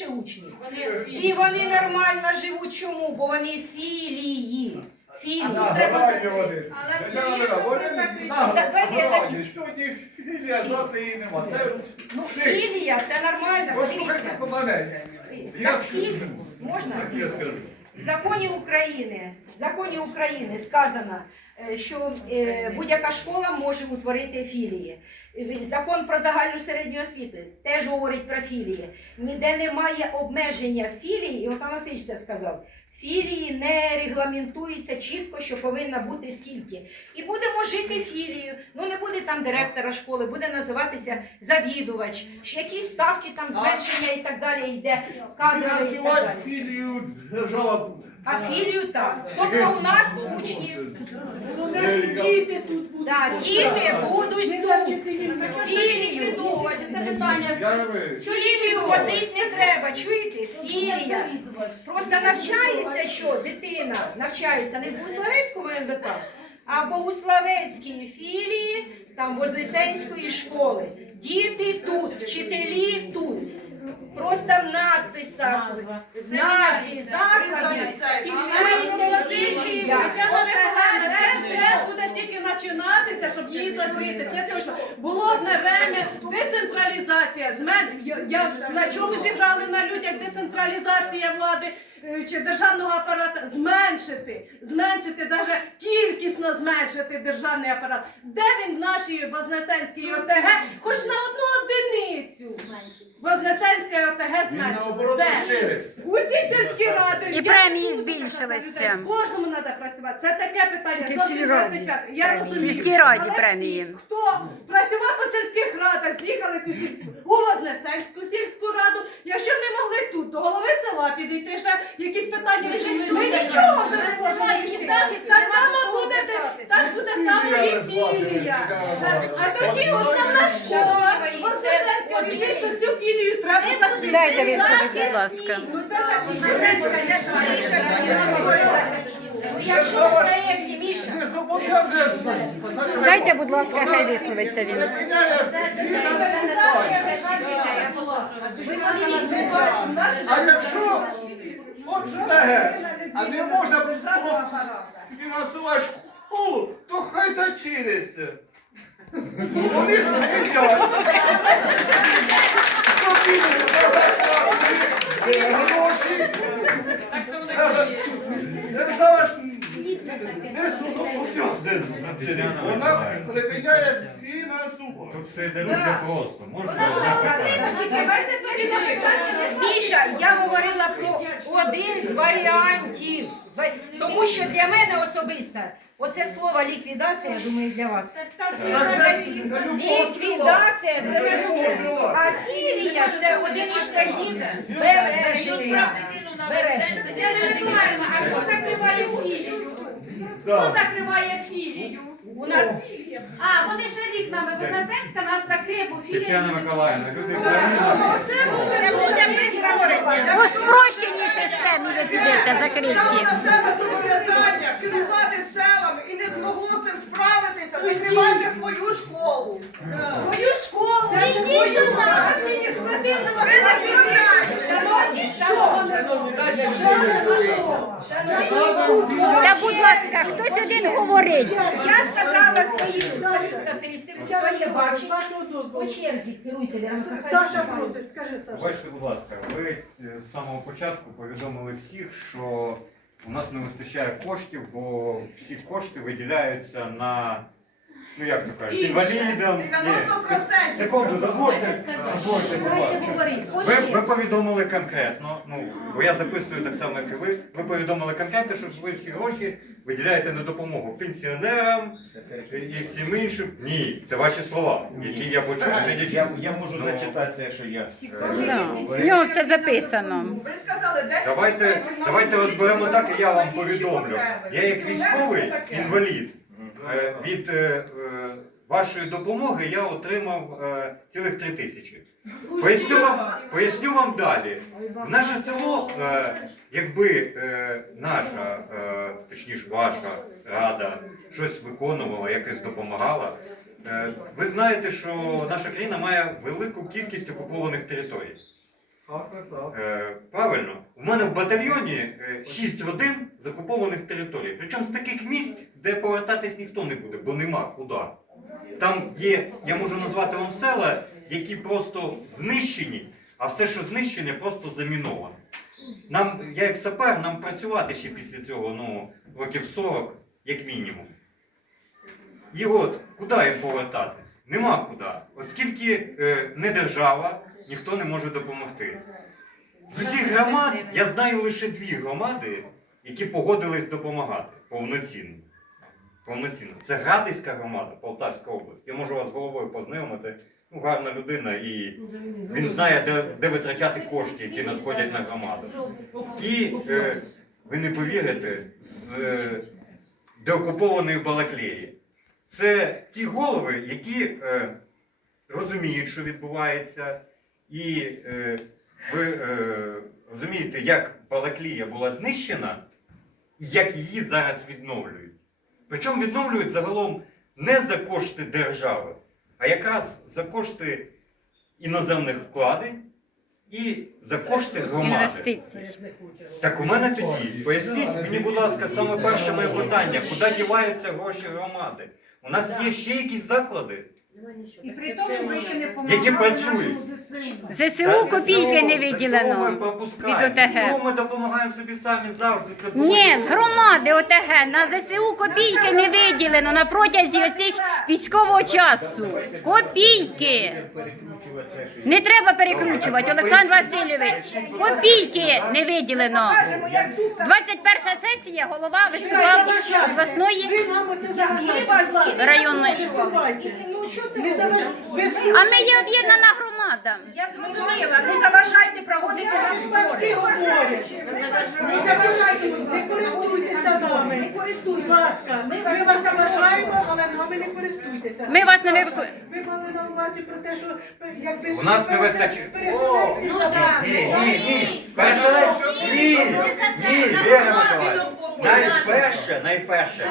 менше учнів. І вони нормально живуть. Чому? Бо вони філії. Філії. Награвання вони. Сьогодні філія, завтра її нема. Це Ну, філія, це нормально. Послухайте по мене. Я скажу. Можна? Я скажу. В законі України, в законі України сказано, що е, будь-яка школа може утворити філії. Е, Закон про загальну середню освіту теж говорить про філії. Ніде немає обмеження філії, і Олександр Васильович це сказав. Філії не регламентується чітко, що повинна бути скільки. І будемо жити філією. Ну не буде там директора школи, буде називатися завідувач, якісь ставки там зменшення і так далі йде кадрові і так далі. філію держава. А філію так. Тобто у нас учні, Діти тут будуть. да, діти будуть тут. Філію. Ліквідовувати це питання. Я ви. Возити не треба, чуєте? Філія. Просто навчається, що дитина навчається не в Буславецькому НВК, а в Богуславецькій філії, там Вознесенської школи. Діти тут, вчителі тут. Просто в надписах, назві філія. Тетяна Миколаївна, це все буде тільки починатися, щоб її закрити. Це точно. Було одне время децентралізація. Змен... Я, я, на чому зіграли на людях децентралізація влади чи державного апарату? Зменшити, зменшити, навіть кількісно зменшити державний апарат. Де він в нашій Вознесенській ОТГ? Хоч на одну одиницю. Вознесенська ОТГ зменшилась. Де? Усі сільські ради. І премії збільшилися. Кожному треба працювати. Це таке питання. Тільки в сільраді 125. Я розумію. Сільській раді Але всі, премії. Хто працював по сільських радах, з'їхали цю сільську у Вознесенську сільську раду. Якщо не могли тут, до голови села підійти ще якісь питання вирішити. Ми нічого вже не можемо вирішити. Так само буде, так буде само і філія. А тоді основна школа Вознесенська вирішить, що цю філію треба закрити. Дайте висловити, будь ласка. Ну це так. Ну якщо в проєкті, Міша, Дайте, будь ласка, хай висловиться він. А якщо от а не можна фінансувати школу, то хай зачириться. Вони сидять. Гроші. Держава ж не судопов'язана. Вона припиняє. Тут все дуже просто. Можна. Міша, я говорила про один з варіантів. З Тому що для мене особисто оце слово ліквідація, я думаю, для вас. Це. Ліквідація це а філія це один із шляхів збереження. Збереження. Тетяна Миколаївна, а хто закриває філію? Хто закриває філію? У нас філія. А, вони ще рік нами. Вознесенська нас закриє, бо філія. Тетяна Миколаївна, люди У спрощеній системі ви підете закриті. на себе зобов'язання керувати селами і не змогло з цим справитися, закривайте свою школу. Свою школу, адміністративну Та, будь ласка, хтось один говорить. я сказала свої статистику, своє бачення. Вашого дозволу. По черзі керуйте, Віра Саша просить, скажи, Саша. Бачите, будь ласка, ви е, з самого початку повідомили всіх, що у нас не вистачає коштів, бо всі кошти виділяються на, ну як то кажуть, інвалідам. Ні, 90%. Секунду, дозвольте, дозвольте, будь Давайте ласка. говорити. Ви, ви повідомили конкретно, ну бо я записую так само, як і ви. Ви повідомили конкретно, що ви всі гроші виділяєте на допомогу пенсіонерам і всім іншим. Ні, це ваші слова, які я почув сидячи. Я, я можу Ну, зачитати те, що я е, Да. говорив. Нього все записано. Ви сказали, 10% Давайте, давайте розберемо так, і я вам повідомлю. Я як військовий інвалід е, від е, вашої допомоги я отримав е, цілих три тисячі. Поясню вам, поясню вам далі. Наше село, е, якби е, наша, е, точніше ваша рада щось виконувала, якось допомагала. е, Ви знаєте, що наша країна має велику кількість окупованих територій. Е, правильно, у мене в батальйоні 6 родин з окупованих територій. Причому з таких місць, де повертатись ніхто не буде, бо нема куди. Там є, я можу назвати вам села, які просто знищені, а все, що знищене, просто заміноване. Нам, я як сапер, нам працювати ще після цього ну, років 40, як мінімум. І от, куди їм повертатись? Нема куди. Оскільки е, не держава, ніхто не може допомогти. З усіх громад я знаю лише дві громади, які погодились допомагати повноцінно. Повноцінно. Це Градиська громада, Полтавська область. Я можу вас з головою познайомити. Ну, гарна людина, і він знає, де, де витрачати кошти, які надходять на громаду. І е, ви не повірите, з е, деокупованої Балаклеї. Це ті голови, які е, розуміють, що відбувається, і е, ви е, розумієте, як Балаклія була знищена, і як її зараз відновлюють. Причому відновлюють загалом не за кошти держави, а якраз за кошти іноземних вкладень і за кошти громади. Інвестиції. Так у мене тоді, поясніть мені, будь ласка, саме перше моє питання, куди діваються гроші громади? У нас є ще якісь заклади, І при тому ми ще не які працюють. ЗСУ копійки не виділено. від ОТГ. ЗСУ ми допомагаємо собі самі завжди. Це було Ні, з громади ОТГ на ЗСУ копійки не виділено на протязі оцих військового часу. Копійки. Не треба перекручувати, Олександр Васильович. Копійки не виділено. Кажемо, як тут 21 сесія, голова виступав обласної. Ви нам оце заважаєте. Ми вас не Районної. Ну що це? Не заважаєте. Ви А ми є об'єднана громада. Я зрозуміла, не заважайте проводити всі говорять. Не заважайте, не користуйтеся нами. Не користуйтеся. Будь ласка, Ми ми вас заважаємо, але нами не користуйтеся. Ми вас не вивку... Ви мали на увазі про те, що якби У нас не вистачить- переселенці забрати. Ні, ні, ні. Переселенці. Ні, ні, Віра Миколаївна. Найперше, найперше.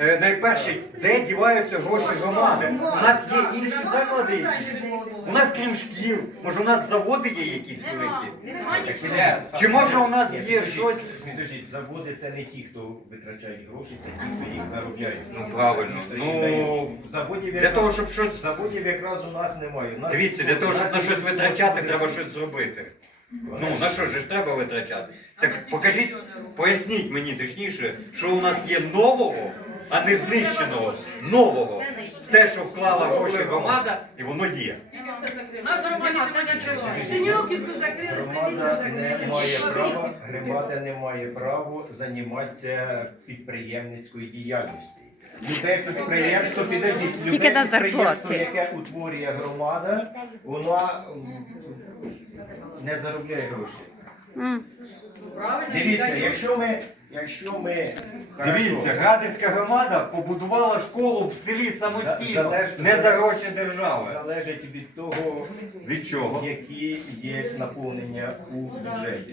Е, Найперше, де діваються гроші громади? У нас є інші заклади якісь. У нас крім шкіл, може у нас заводи є якісь великі? Чи може у нас є щось? Підождіть, заводи це не ті, хто витрачають гроші, це ті, хто їх заробляють. Ну правильно. Ну заводів для якраз- того, щоб щось. заводів якраз у нас немає. У нас- Дивіться, для того, щоб на щось витрачати, треба щось зробити. Ну, на що ж треба витрачати? Так покажіть, поясніть мені точніше, що у нас є нового, а не знищеного. Нового. Те, що вклала гроші громада, і воно є. Синьоківку закрили, Громада не має права, громада не має права займатися підприємницькою діяльністю. Любе підприємство, підождіть, любе Тільки на підприємство, зарплати. яке утворює громада, воно м, не заробляє грошей. Дивіться, якщо ми, якщо ми Дивіться, хорошо, громада побудувала школу в селі самостійно, Залежить- не за гроші держави. залежить від того, Від чого? які є наповнення у бюджеті.